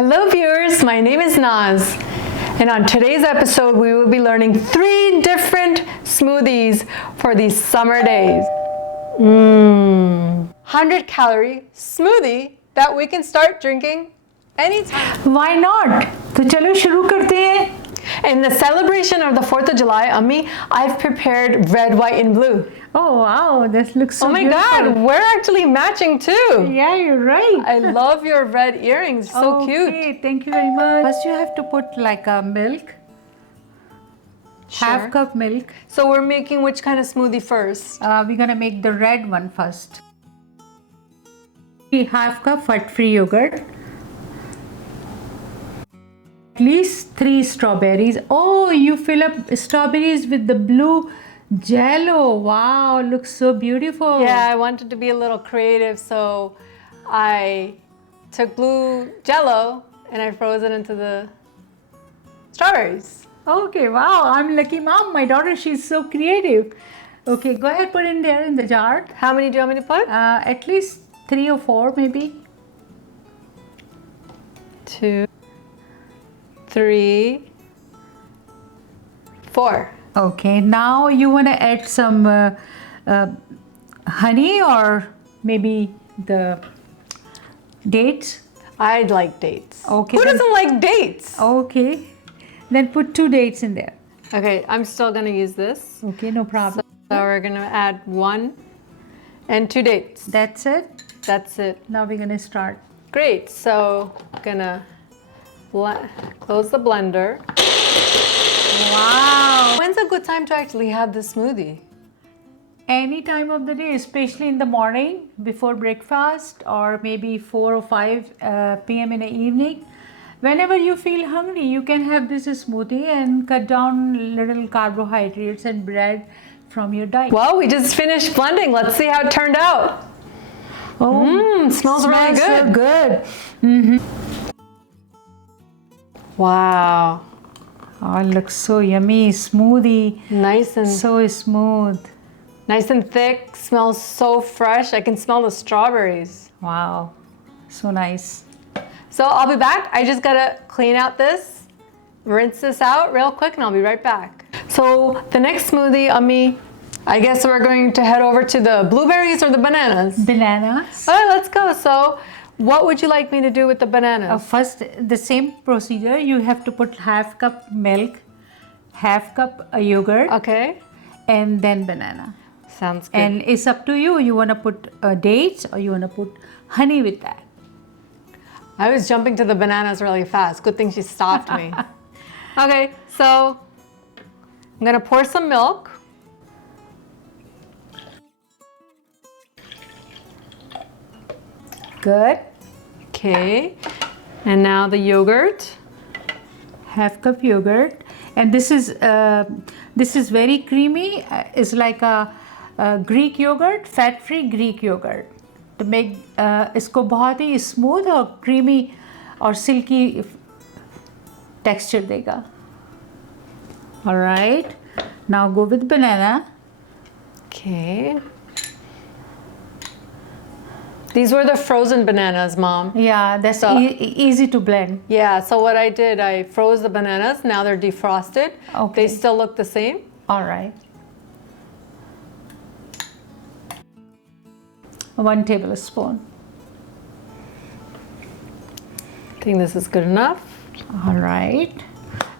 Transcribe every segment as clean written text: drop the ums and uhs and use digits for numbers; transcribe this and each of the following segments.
Hello viewers, my name is Naz, and on today's episode we will be learning 3 different smoothies for these summer days. 100 calorie smoothie that we can start drinking anytime. Why not? तो चलो शुरू करते हैं. In the celebration of the 4th of July, Ammi, I've prepared red, white, and blue. Oh wow, this looks so beautiful. Oh my God, we're actually matching too. Yeah, you're right. I love your red earrings, so cute. Okay, thank you very much. First you have to put like a milk. Sure. Half cup milk. So we're making which kind of smoothie first? We're gonna make the red one first. Half cup fat-free yogurt. At least 3 strawberries. Oh, you fill up strawberries with the blue jello. Wow, looks so beautiful. Yeah, I wanted to be a little creative, so I took blue jello and I froze it into the strawberries. Okay, wow, I'm lucky mom. My daughter, she's so creative. Okay, go ahead, put in there in the jar. How many do you want me to put? At least 3 or 4 maybe. 2, 3, 4. Okay, now you want to add some honey or maybe the dates. I like dates. Okay. Who doesn't like dates? Okay, then put 2 dates in there. Okay, I'm still gonna use this. Okay, no problem. So we're gonna add 1 and 2 dates. That's it. That's it. Now we're gonna start. Great, so gonna close the blender. Wow. When's a good time to actually have this smoothie? Any time of the day, especially in the morning before breakfast, or maybe 4 or 5 p.m. in the evening. Whenever you feel hungry, you can have this smoothie and cut down little carbohydrates and bread from your diet. Well, we just finished blending. Let's see how it turned out. Oh, smells really good. So good. Wow. Oh, it looks so yummy, smoothie. Nice and so smooth. Nice and thick. Smells so fresh. I can smell the strawberries. Wow, so nice. So I'll be back. I just gotta clean out this, rinse this out real quick, and I'll be right back. So the next smoothie, Ammi, I guess we're going to head over to the blueberries or the bananas. Bananas. All right, let's go. So what would you like me to do with the bananas? First, the same procedure. You have to put half cup milk, half cup yogurt. Okay. And then banana. Sounds good. And it's up to you. You want to put dates or you want to put honey with that. I was jumping to the bananas really fast. Good thing she stopped me. Okay, so I'm gonna pour some milk. Good. Okay, and now the yogurt. Half cup yogurt, and this is very creamy. It's like a Greek yogurt, fat-free Greek yogurt. To make इसको बहुत ही smooth और creamy और silky texture देगा. All right. Now go with banana. Okay. These were the frozen bananas, Mom. Yeah, that's easy to blend. Yeah, so what I did, I froze the bananas. Now they're defrosted. Okay. They still look the same. All right. 1 tablespoon. I think this is good enough. All right.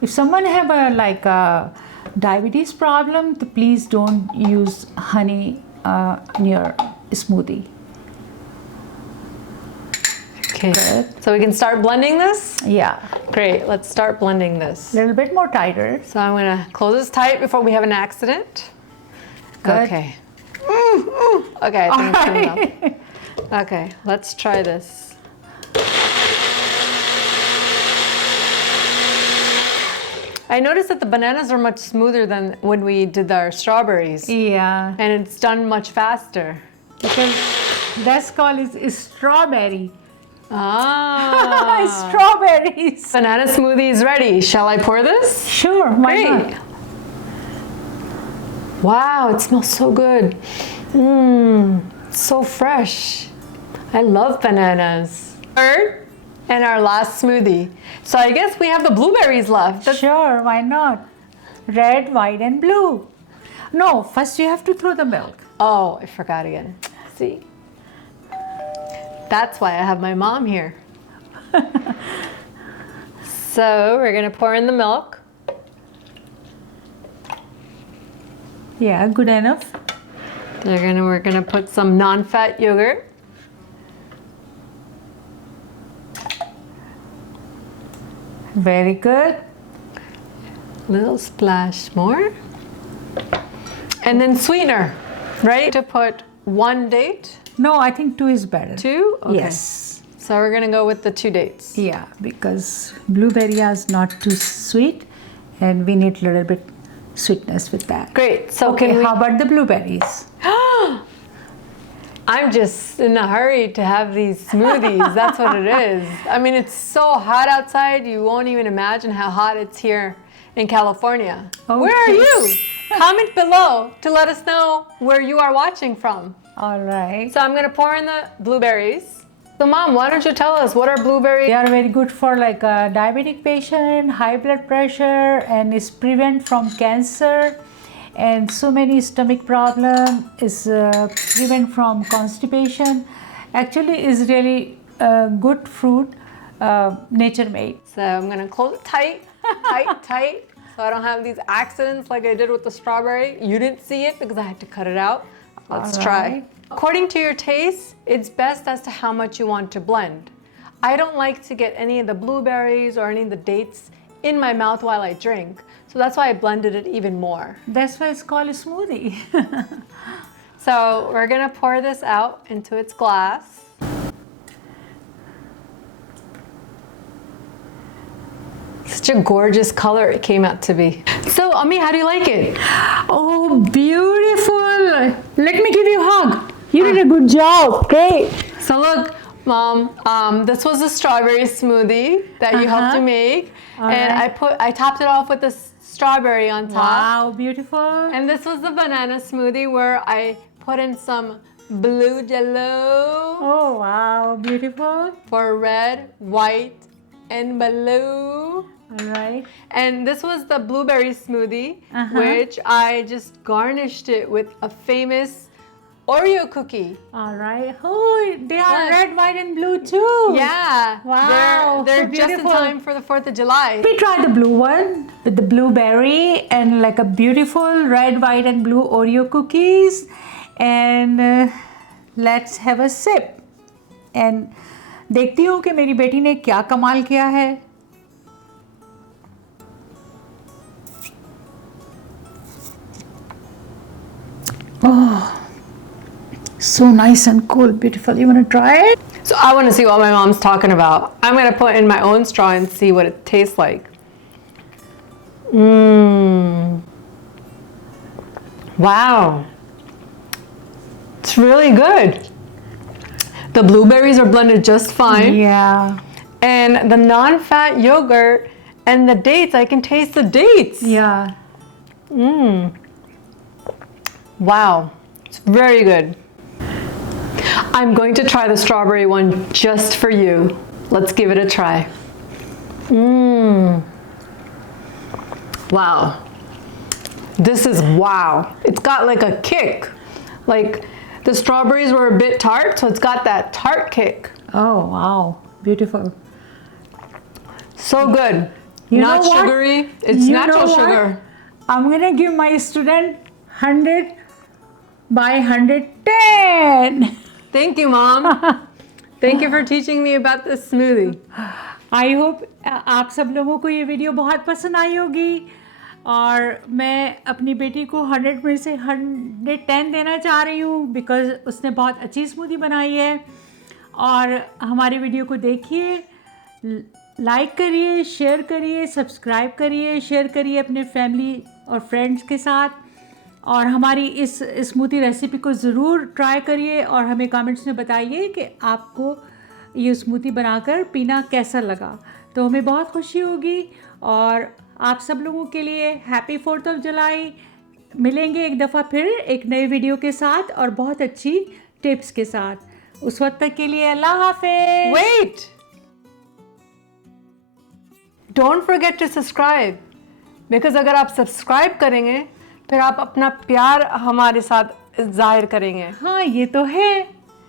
If someone have a diabetes problem, please don't use honey in your smoothie. Okay, good. So we can start blending this? Yeah. Great, let's start blending this. A little bit more tighter. So I'm gonna close this tight before we have an accident. Good. Okay. Okay, I think it's good enough. Okay, let's try this. I noticed that the bananas are much smoother than when we did our strawberries. Yeah. And it's done much faster. Because that's called is strawberry. Ah. Strawberries. Banana smoothie is ready. Shall I pour this? Sure, why Great. not? Wow, it smells so good. So fresh. I love bananas. Third And our last smoothie. So I guess we have the blueberries left. Sure, why not? Red, white, and blue. No, first you have to throw the milk. Oh, I forgot again. See? That's why I have my mom here. So we're gonna pour in the milk. Yeah, good enough. We're gonna put some non-fat yogurt. Very good. Little splash more. And then sweetener, right? To put 1 date. No, I think 2 is better. 2? Okay. Yes. So we're gonna go with the 2 dates. Yeah, because blueberry is not too sweet and we need a little bit sweetness with that. Great. So Okay, how about the blueberries? I'm just in a hurry to have these smoothies. That's what it is. I mean, it's so hot outside, you won't even imagine how hot it's here in California. Okay. Where are you? Comment below to let us know where you are watching from. All right. So I'm gonna pour in the blueberries. So Mom, why don't you tell us what are blueberries? They are very good for like a diabetic patient, high blood pressure, and is prevent from cancer and so many stomach problem, is prevent from constipation. Actually is really good fruit, nature made. So I'm gonna close it tight, tight, so I don't have these accidents like I did with the strawberry. You didn't see it because I had to cut it out. Let's try. According to your taste, it's best as to how much you want to blend. I don't like to get any of the blueberries or any of the dates in my mouth while I drink. So that's why I blended it even more. That's why it's called a smoothie. So we're gonna pour this out into its glass. Such a gorgeous color it came out to be. So, Ami, how do you like it? Oh, beautiful. Let me give you a hug. You did a good job. Great. So look, Mom, this was a strawberry smoothie that you helped me make. And I topped it off with the strawberry on top. Wow, beautiful. And this was the banana smoothie where I put in some blue jello Oh, wow, beautiful. for red, white, and blue. All right. And this was the blueberry smoothie, which I just garnished it with a famous Oreo cookie. All right. Oh, they are Look. red, white, and blue too. Yeah. Wow, They're so just in beautiful. time for the 4th of July. We try the blue one with the blueberry and like a beautiful red, white, and blue Oreo cookies. And let's have a sip. And देखती हूँ कि मेरी बेटी ने क्या कमाल किया है. Oh, so nice and cool, beautiful. You want to try it? So I want to see what my mom's talking about. I'm going to put in my own straw and see what it tastes like. Wow. It's really good. The blueberries are blended just fine. Yeah. And the non-fat yogurt and the dates, I can taste the dates. Yeah. Wow. It's very good. I'm going to try the strawberry one just for you. Let's give it a try. Wow. This is wow. It's got like a kick. Like the strawberries were a bit tart, so it's got that tart kick. Oh, wow. Beautiful. So good. You Not know what? sugary. It's You natural know what? sugar. I'm going to give my student 100 by 110. Thank you, Mom. Thank you for teaching me about this smoothie. I hope आप सब लोगों को ये video बहुत पसंद आई होगी और मैं अपनी बेटी को 100 में से 110 देना चाह रही हूँ बिकॉज़ उसने बहुत अच्छी स्मूदी बनाई है. और हमारे वीडियो को देखिए, लाइक करिए, शेयर करिए, सब्सक्राइब करिए, शेयर करिए अपने फैमिली और फ्रेंड्स के साथ. और हमारी इस स्मूदी रेसिपी को ज़रूर ट्राई करिए और हमें कमेंट्स में बताइए कि आपको ये स्मूदी बनाकर पीना कैसा लगा. तो हमें बहुत खुशी होगी. और आप सब लोगों के लिए हैप्पी 4th ऑफ जुलाई. मिलेंगे एक दफ़ा फिर एक नए वीडियो के साथ और बहुत अच्छी टिप्स के साथ. उस वक्त तक के लिए अल्लाह हाफ़िज़. Wait! Don't forget to subscribe. Because अगर आप सब्सक्राइब करेंगे फिर आप अपना प्यार हमारे साथ जाहिर करेंगे. हाँ ये तो है.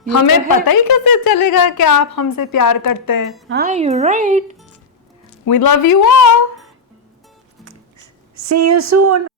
हमें पता ही कैसे चलेगा कि आप हमसे प्यार करते हैं. हाँ, you're right. We love you all. See you soon